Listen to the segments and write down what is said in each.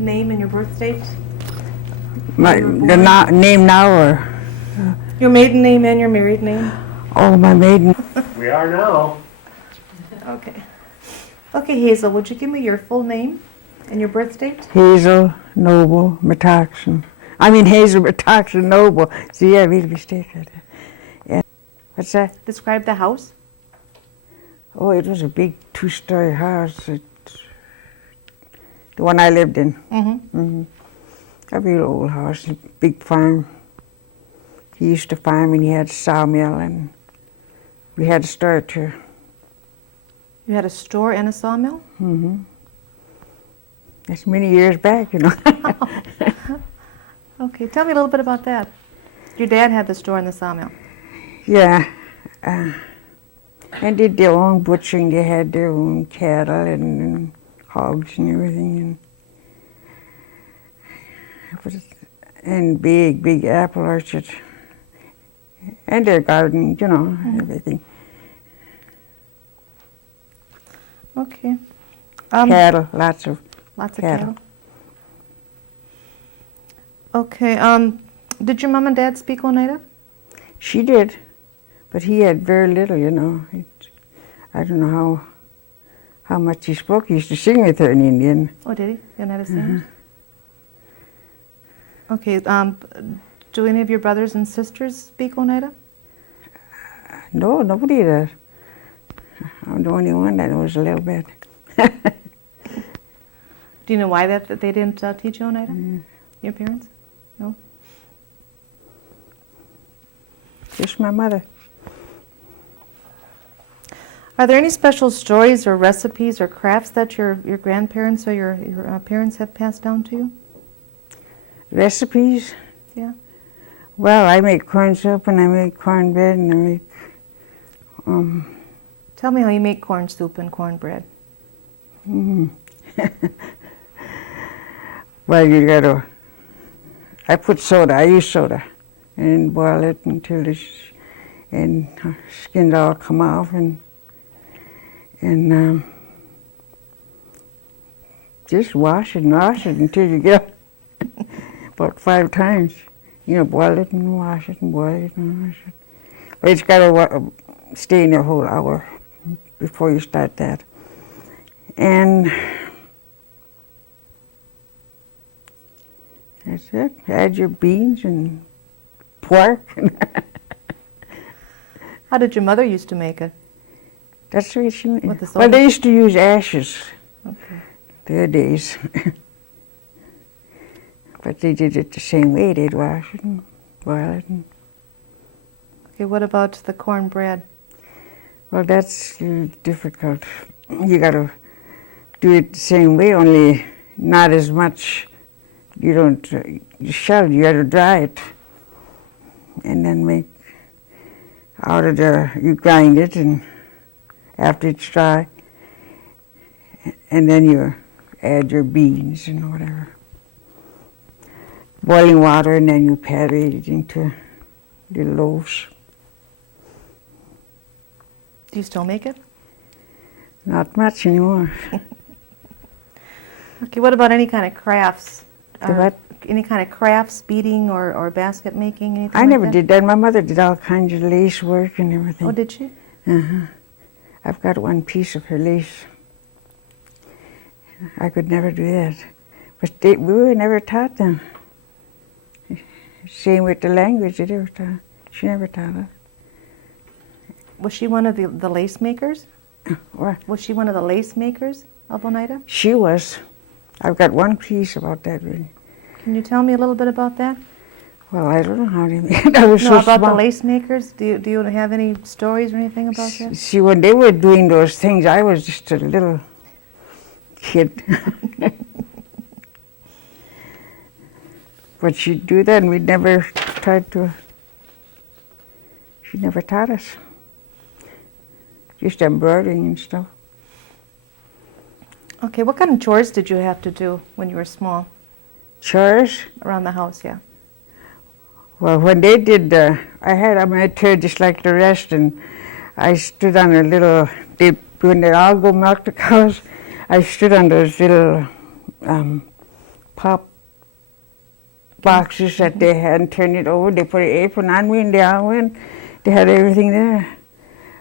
name and your birth date? Name now or? Your maiden name and your married name? Oh, my maiden. We are now. Okay. Okay, Hazel, would you give me your full name and your birth date? Hazel Noble Metoxen. I mean Hazel Metoxen Noble. See, I made a mistake. Yeah. What's that? Describe the house. Oh, it was a big two-story house. The one I lived in. Mm-hmm. A real old house, a big farm. He used to farm and he had a sawmill and we had a store too. You had a store and a sawmill? Mm-hmm. That's many years back, you know. Okay, tell me a little bit about that. Your dad had the store and the sawmill. Yeah. And they did their own butchering. They had their own cattle and hogs and everything. And big apple orchard. And their garden, you know, everything. Okay. Cattle, lots of cattle. Okay. Did your mom and dad speak Oneida? She did, but he had very little, you know. I don't know how much he spoke. He used to sing with her in Indian. Oh, did he? Oneida sings? Okay. Do any of your brothers and sisters speak Oneida? No, nobody does. I'm the only one that knows a little bit. Do you know why that they didn't teach you Oneida? Your parents? No? Just my mother. Are there any special stories or recipes or crafts that your grandparents or your parents have passed down to you? Recipes? Yeah. Well, I make corn soup and I make cornbread and I make... Tell me how you make corn soup and cornbread. Well, you gotta... I put soda, I use soda, and boil it until the skins all come off and just wash it until you get about 5 times. You know, boil it and wash it and boil it and wash it. But it's got to stay in there a whole hour before you start that. And that's it. Add your beans and pork. How did your mother used to make it? That's the way she made With the it. Well, soda? they used to use ashes. Okay. Their days. But they did it the same way. They'd wash it and boil it. Okay, what about the cornbread? Well, that's difficult. You got to do it the same way, only not as much. You don't shell, you got to dry it. And then make out of you grind it, and after it's dry, and then you add your beans and whatever. Boiling water, and then you pat it into the loaves. Do you still make it? Not much anymore. Okay, what about any kind of crafts? The what? Any kind of crafts, beading or basket making, anything I like never that? did that. My mother did all kinds of lace work and everything. Oh, did she? I've got one piece of her lace. I could never do that. But we were never taught them. Same with the language, she never taught us. Was she one of the lace makers? What? Was she one of the lace makers of Oneida? She was. I've got one piece about that. Really. Can you tell me a little bit about that? Well, I don't know how they made it. I was so about small. the lace makers? Do you have any stories or anything about that? See, when they were doing those things, I was just a little kid. But she'd do that, and we never tried to. She never taught us. Just embroidering and stuff. Okay, what kind of chores did you have to do when you were small? Chores? Around the house, yeah. Well, when they did, I had on my hair just like the rest, and I stood on a little, when they all go milk the cows, I stood on those little pop boxes that they hadn't turned it over. They put an apron on me and they all went. They had everything there.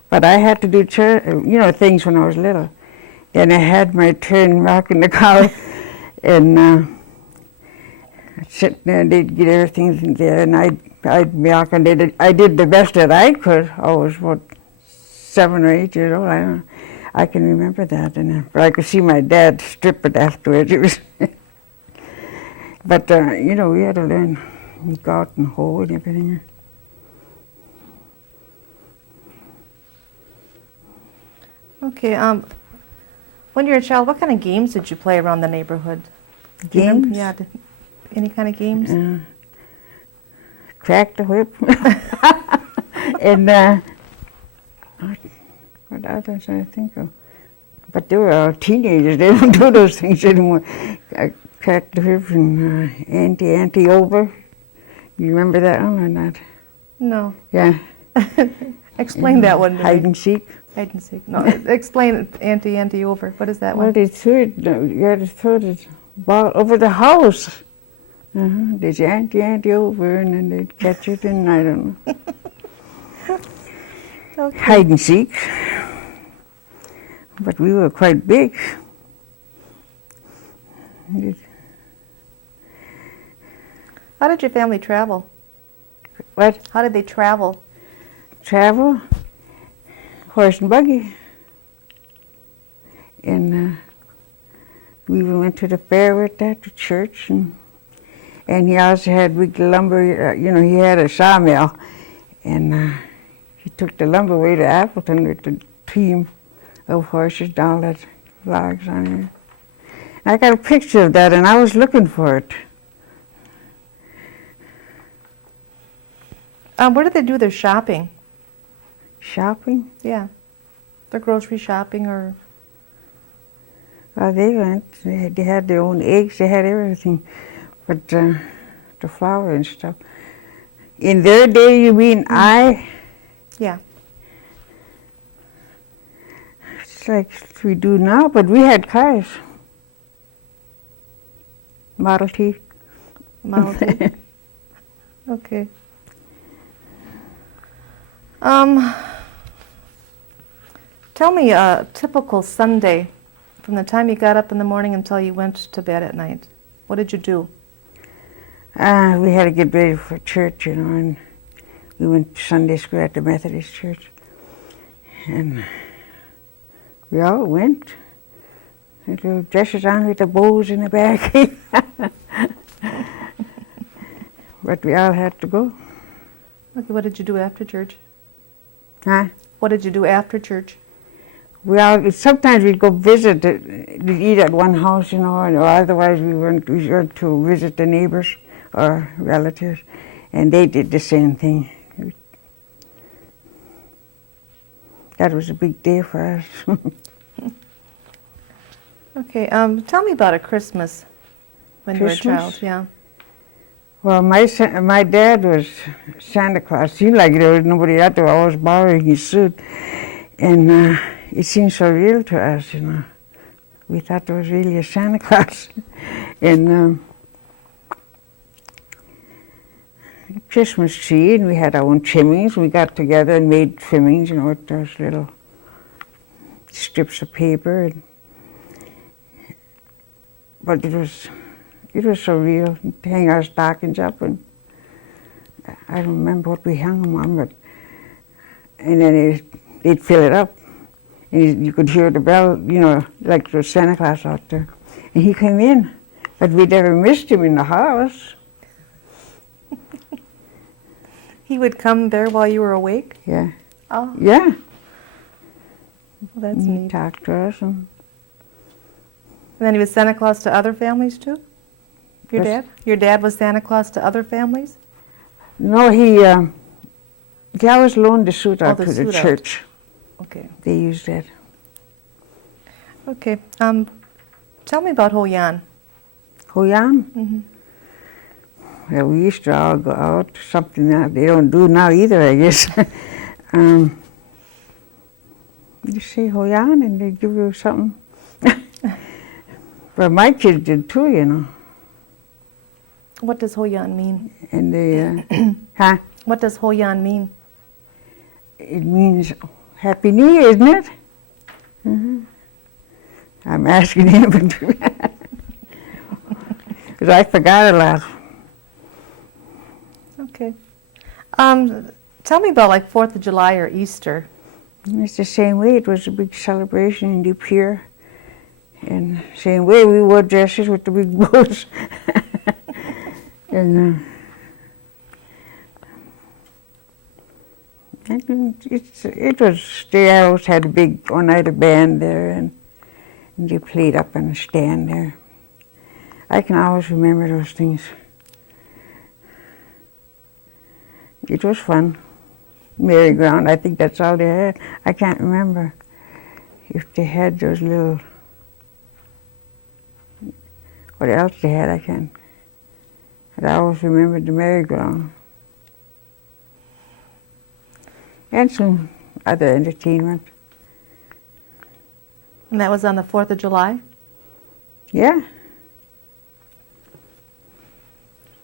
But I had to do things when I was little. Then I had my turn milking the cow and sitting there and they'd get everything there and I'd milk and I did the best that I could. I was about 7 or 8 years old. I can remember that. But I could see my dad strip it afterwards. It was but we had to learn. We go out and hoe and everything. Okay, when you were a child, what kind of games did you play around the neighborhood? Do you remember? Games? Yeah, any kind of games? Crack the whip. And what others I think of? But they were all teenagers. They don't do those things anymore. Crack the whip and ante over. You remember that one or not? No. Yeah. Explain that one to me. Hide and seek. Hide and seek. No, explain ante over. What is that Well, one? they threw it. You had to throw the ball over the house. They'd ante over, and then they'd catch it, and I don't know. Okay. Hide and seek. But we were quite big. How did your family travel? What? How did they travel? Travel? Horse and buggy. And we went to the fair with that, to church, and he also had big lumber, he had a sawmill, and he took the lumber away to Appleton with the team of horses down that logs on there. And I got a picture of that, and I was looking for it. Where did they do their shopping? Shopping? Yeah. Their grocery shopping or... Well, they went. They had their own eggs. They had everything, but the flour and stuff. In their day, you mean Yeah. It's like we do now, but we had cars. Model T. Model T. Okay. Tell me a typical Sunday from the time you got up in the morning until you went to bed at night. What did you do? We had to get ready for church, and we went to Sunday school at the Methodist church. And we all went. With little dresses on with the bows in the back. But we all had to go. Okay, what did you do after church? Huh? What did you do after church? Sometimes we'd go visit, we'd eat at one house, or otherwise we went to visit the neighbors or relatives, and they did the same thing. That was a big day for us. Okay, tell me about a Christmas when you were a child. Christmas? Yeah. Well, my dad was Santa Claus. Seemed like there was nobody out there, always borrowing his suit, and it seemed so real to us, We thought there was really a Santa Claus. And Christmas tree, and we had our own trimmings. We got together and made trimmings, with those little strips of paper. But it was so real to hang our stockings up, and I don't remember what we hung them on, and then they'd fill it up. And you could hear the bell, like the Santa Claus out there. And he came in, but we never missed him in the house. He would come there while you were awake? Yeah. Oh, Yeah. well, that's He neat. talked to us. And then he was Santa Claus to other families too? Your Yes. dad? Your dad was Santa Claus to other families? no, he always loaned the suit out the to the suit out. church. Okay. They used that. Okay. Tell me about Hojan. Hojan? Mm-hmm. Well, we used to all go out, something that they don't do now either, I guess. You say Hojan and they give you something. Well, my kids did too, What does Hojan mean? And the, huh? What does Hojan mean? It means Happy New Year, isn't it? Mm-hmm. I'm asking him, because I forgot a lot. Okay. Tell me about like 4th of July or Easter. It's the same way. It was a big celebration in the pier. And same way, we wore dresses with the big bows. And it was, they always had a big Oneida band there, and they played up on the stand there. I can always remember those things. It was fun. Merry-go-round, I think that's all they had. I can't remember if they had those little, what else they had, I can't. But I always remember the merry-go-round. And some other entertainment. And that was on the 4th of July? Yeah.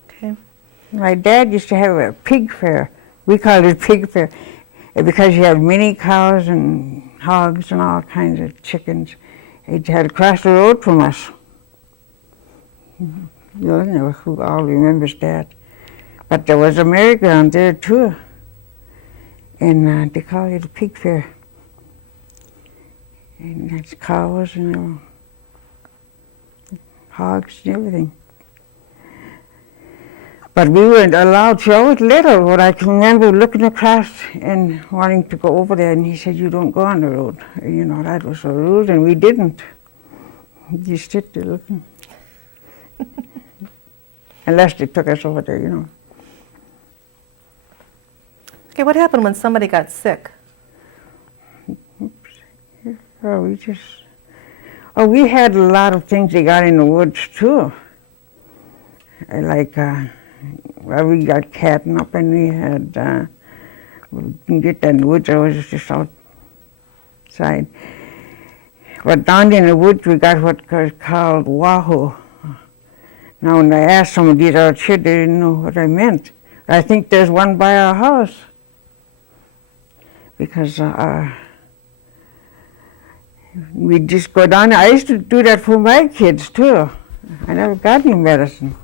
Okay. My dad used to have a pig fair. We called it pig fair because he had many cows and hogs and all kinds of chickens. He had across the road from us. You know who all remembers that. But there was a merry-go-round there too. And they called it a pig fair. And that's cows and hogs and everything. But we weren't allowed to. I was little, but I can remember looking across and wanting to go over there, and he said, "You don't go on the road." You know, that was the rules, and we didn't. You sit there looking. Unless they took us over there, you know. Okay, what happened when somebody got sick? Oh, we had a lot of things they got in the woods too. Like, well, we got catnip, and we had, we can get that in the woods, I was just outside. But down in the woods, we got what was called wahoo. Now, when I asked some of these out here, they didn't know what I meant. I think there's one by our house. Because we just go down there. I used to do that for my kids too. I never got any medicine.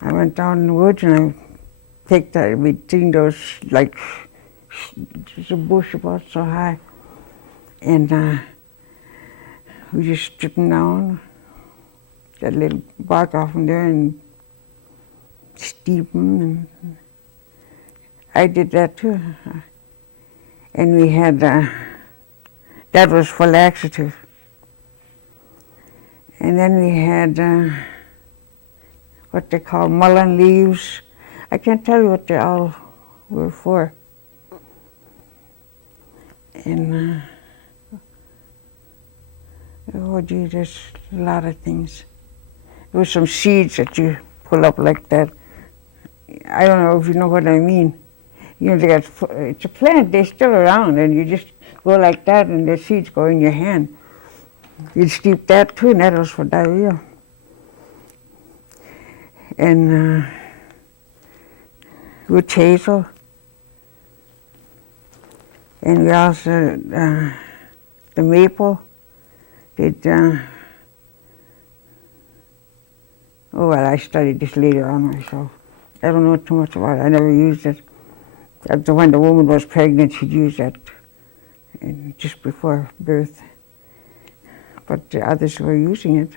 I went down in the woods and I picked that between those, like, there's a bush about so high. And we just stripped them down, that little bark off them there, and steep them. And I did that too. And we had, that was for laxative. And then we had what they call mullein leaves. I can't tell you what they all were for. And, oh gee, there's a lot of things. There were some seeds that you pull up like that. I don't know if you know what I mean. You know, they got, it's a plant, they're still around, and you just go like that and the seeds go in your hand. You'd steep that too, and that was for diarrhea. And with hazel. And we also, the maple, did, oh well, I studied this later on myself. I don't know too much about it, I never used it. When the woman was pregnant, she'd use that just before birth. But the others were using it.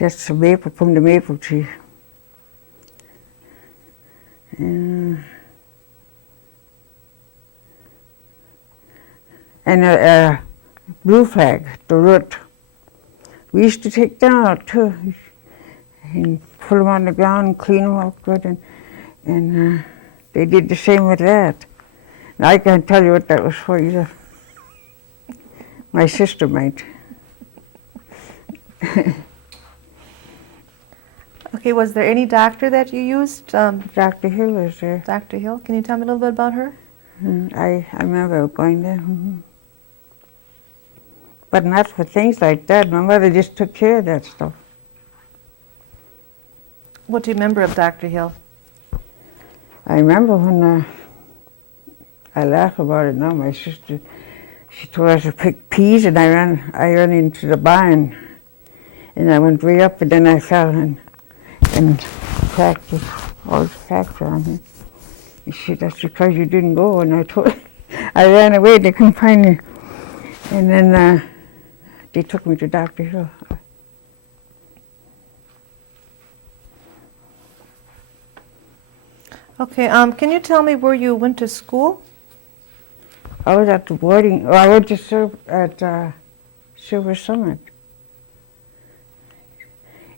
That's the maple, from the maple tree. And blue flag, the root. We used to take them out too, and pull them on the ground and clean them up good, and they did the same with that. And I can't tell you what that was for either. My sister might. Okay, was there any doctor that you used? Dr. Hill is there. Dr. Hill, can you tell me a little bit about her? I remember going there. But not for things like that. My mother just took care of that stuff. What do you remember of Dr. Hill? I remember when I laugh about it now. My sister, she told us to pick peas, and I ran into the barn, and I went way up, and then I fell and cracked it, all the fracture on me. She said, "That's because you didn't go." And I told her, I ran away. They couldn't find me, and then they took me to Dr. Hill. Okay, can you tell me where you went to school? I was at the boarding. I went to serve at Silver Summit,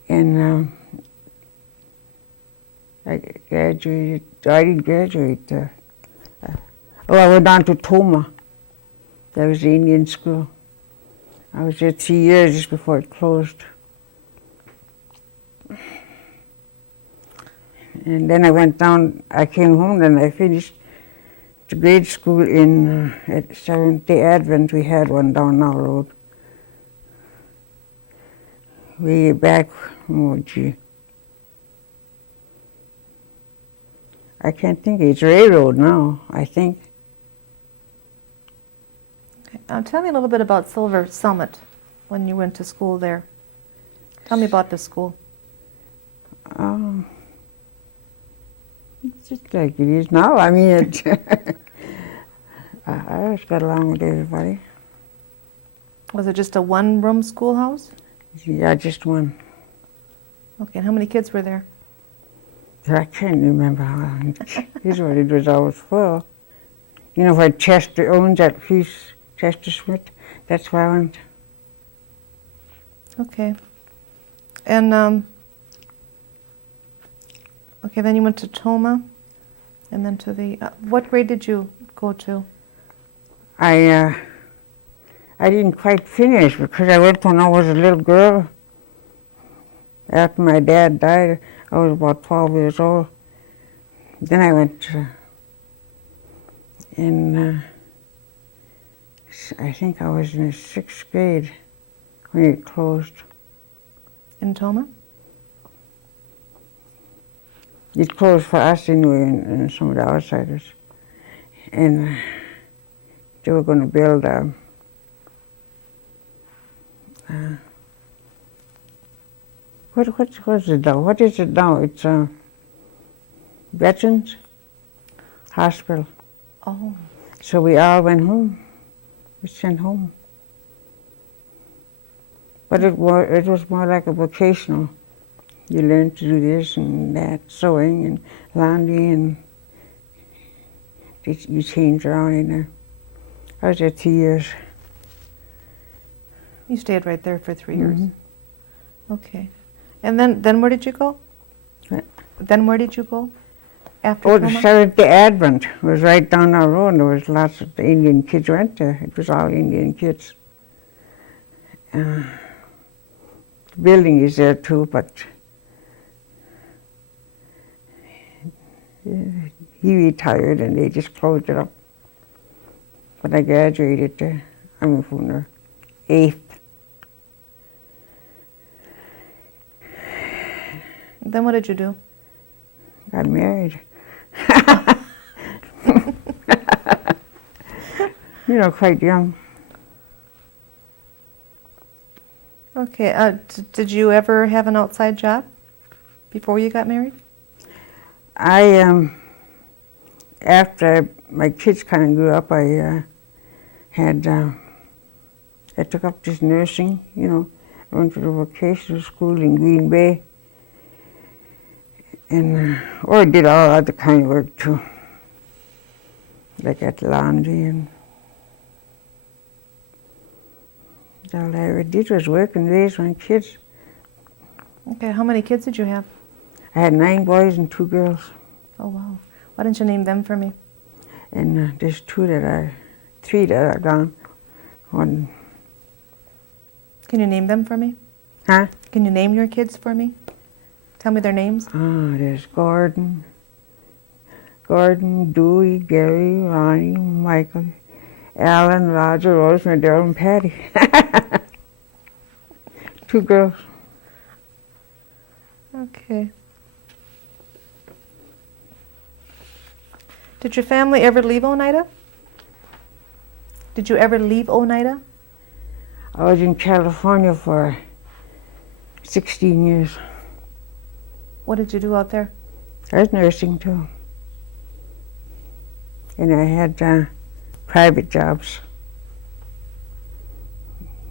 and I graduated. I didn't graduate. I went down to Toma. That was the Indian school. I was there 3 years just before it closed. And then I went down. I came home, and I finished the grade school in at Seventh-day Advent. We had one down our road. Way back, oh gee. I can't think. It's railroad now, I think. Okay. Tell me a little bit about Silver Summit when you went to school there. Tell me about the school. It's just like it is now. I mean, I always got along with everybody. Was it just a one-room schoolhouse? Yeah, just one. Okay, and how many kids were there? I can't remember how long. Here's what it was always full. You know where Chester owns that piece, Chester Smith? That's where I went. Okay. And, okay, then you went to Toma, and then to the, what grade did you go to? I didn't quite finish because I went when I was a little girl. After my dad died, I was about 12 years old. Then I went I think I was in the 6th grade when it closed. In Toma? It closed for us anyway and some of the outsiders. And they were going to build what's it now? What is it now? It's Veterans Hospital. Oh. So we all went home. We sent home. But it was more like a vocational. You learn to do this and that, sewing and laundry, and you change around in there. I was there 2 years. You stayed right there for 3 years? Mm-hmm. Okay. And then where did you go? What? Then where did you go? After Oh, Toma? the Seventh-day Advent was right down our road, and there was lots of the Indian kids went there. It was all Indian kids. The building is there too, but he retired and they just closed it up. But I graduated there. I'm from the 8th. Then what did you do? Got married. You know, quite young. Okay. Did you ever have an outside job before you got married? After my kids kind of grew up, I took up this nursing, you know. I went to the vocational school in Green Bay. And, or I did all other kind of work too. Like at laundry, and all I ever did was work and raise my kids. Okay. How many kids did you have? I had 9 boys and 2 girls. Oh, wow. Why didn't you name them for me? And there's 3 that are gone. One. Can you name them for me? Huh? Can you name your kids for me? Tell me their names. There's Gordon, Dewey, Gary, Ronnie, Michael, Alan, Roger, Rosemary, Daryl, and Patty. 2 girls. Okay. Did your family ever leave Oneida? Did you ever leave Oneida? I was in California for 16 years. What did you do out there? I was nursing too. And I had private jobs.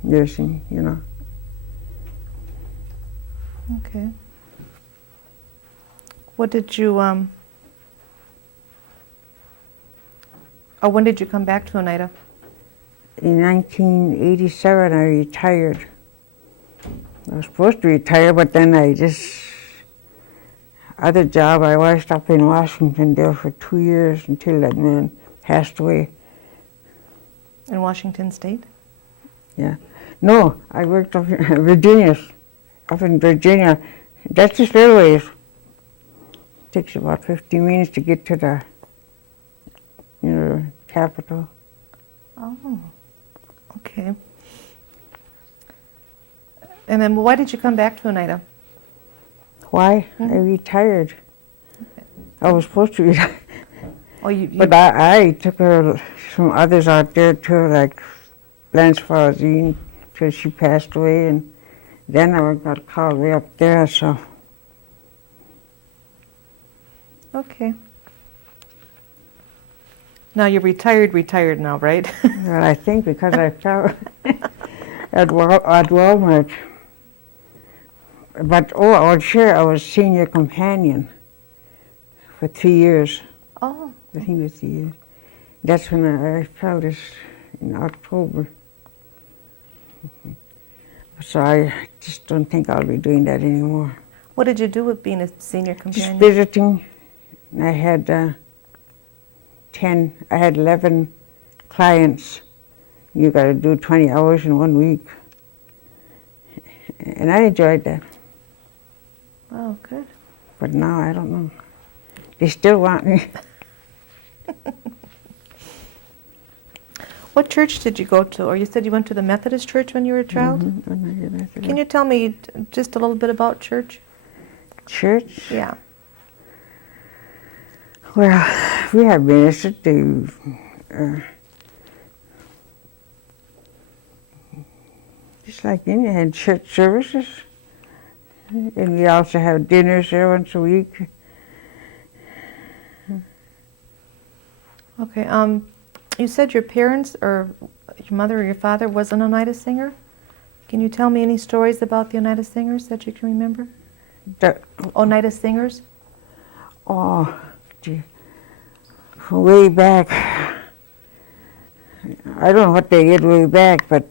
Nursing, you know. Okay. What did you, when did you come back to Oneida? In 1987, I retired. I was supposed to retire, but then other job, I was up in Washington there for 2 years until that man passed away. In Washington State? Yeah. No, I worked up in Virginia. Up in Virginia. That's just railways. Takes about 15 minutes to get to the, capital. Oh, okay. And then why did you come back to Oneida? Why? I retired. I was supposed to retire. Oh, you But I took some others out there too, like Blanche Farzine, till she passed away, and then I got called way up there, so. Okay. Now you're retired now, right? Well, I think because I fell at Walmart. But, I was sure I was senior companion for 3 years. Oh, I think it's 3 years. That's when I fell this in October. So I just don't think I'll be doing that anymore. what did you do with being a senior Just companion? visiting. I had 11 clients. You got to do 20 hours in 1 week. And I enjoyed that. Oh, good. But now I don't know. They still want me. What church did you go to? Or you said you went to the Methodist church when you were a child? Can you tell me just a little bit about church? Church? Yeah. Well, we have ministered to just like any had church services. And we also have dinners there once a week. Okay. You said your parents, or your mother or your father, was an Oneida singer. Can you tell me any stories about the Oneida singers that you can remember? Oneida singers? Oh, gee. Way back. I don't know what they did way back, but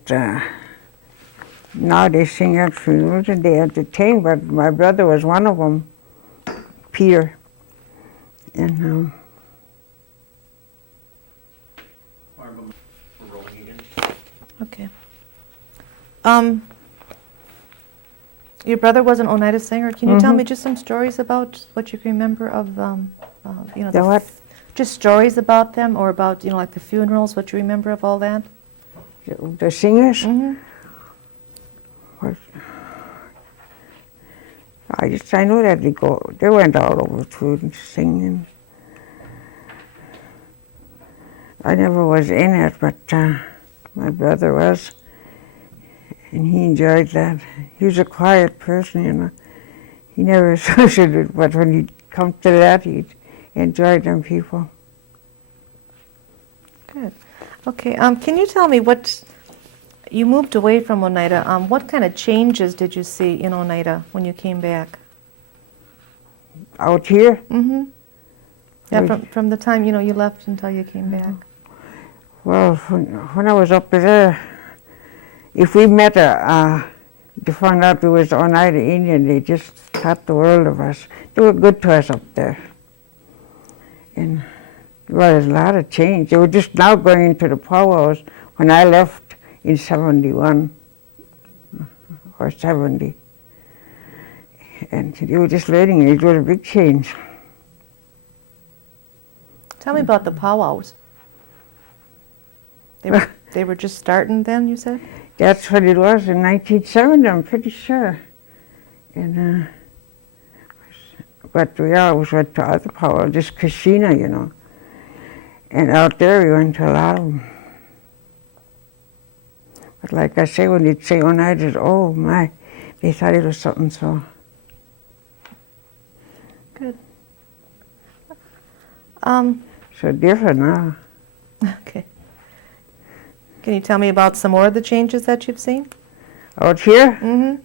now they sing at funerals and they entertain, but my brother was one of them, Peter. And We're rolling again. Okay. Your brother was an Oneida singer. Can you tell me just some stories about what you can remember of, the what? Just stories about them, or about, like the funerals, what you remember of all that? The singers? Mm-hmm. What? I know that they went all over food and singing. I never was in it, but my brother was, and he enjoyed that. He was a quiet person, He never associated, but when he'd come to that, he'd enjoy them people. Good. Okay. Can you tell me you moved away from Oneida? What kind of changes did you see in Oneida when you came back? Out here? Mm-hmm. Yeah, from the time you left until you came back. Well, when I was up there, if we met to find out we was Oneida Indian, they just thought the world of us. They were good to us up there. And there's a lot of change. They were just now going into the powwows when I left in 71 or 70. And they were just learning. It was a big change. Tell me about the powwows. They were just starting then, you said? That's what it was in 1970, I'm pretty sure. And but we always went to other powwows, just Kashina, And out there we went to a lot of them. But like I say, when you'd say Oneida, oh my, they thought it was something so. Good. So different now. Okay. Can you tell me about some more of the changes that you've seen? Out here? Mm-hmm.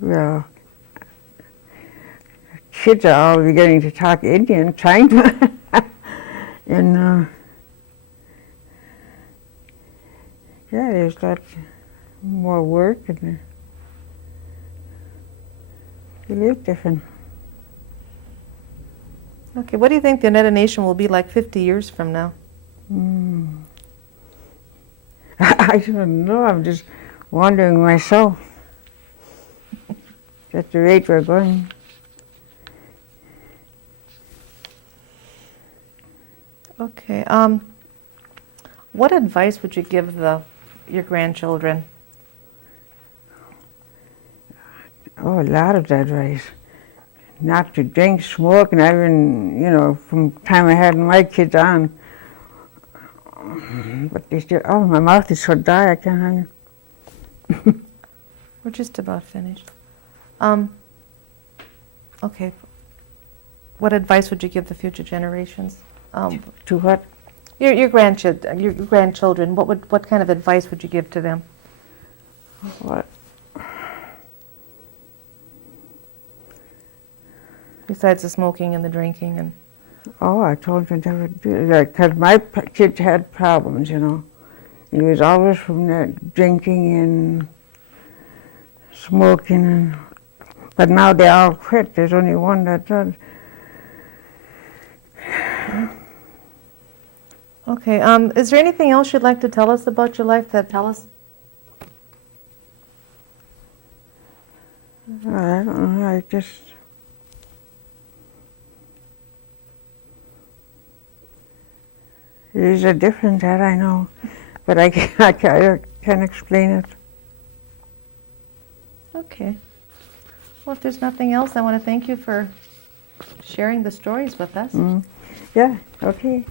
Well, kids are all beginning to talk Indian, trying to. And yeah, there's lots more work and they live different. Okay, what do you think the Oneida Nation will be like 50 years from now? I don't know, I'm just wondering myself. At the rate we're going. Okay, what advice would you give your grandchildren? Oh, a lot of advice. Not to drink, smoke, and I've been, you know, from the time I had my kids on. But they still, oh, my mouth is so dry, I can't hang. We're just about finished. Okay, what advice would you give the future generations? To what? Your grandchildren, what kind of advice would you give to them? What? Besides the smoking and the drinking and... Oh, I told them never do that, because my kids had problems, you know. It was always from that drinking and smoking, and, but now they all quit. There's only one that does. Okay, is there anything else you'd like to tell us about your life that tell us? I don't know, I just... There's a difference that I know, but I can't explain it. Okay. Well, if there's nothing else, I want to thank you for sharing the stories with us. Yeah, okay.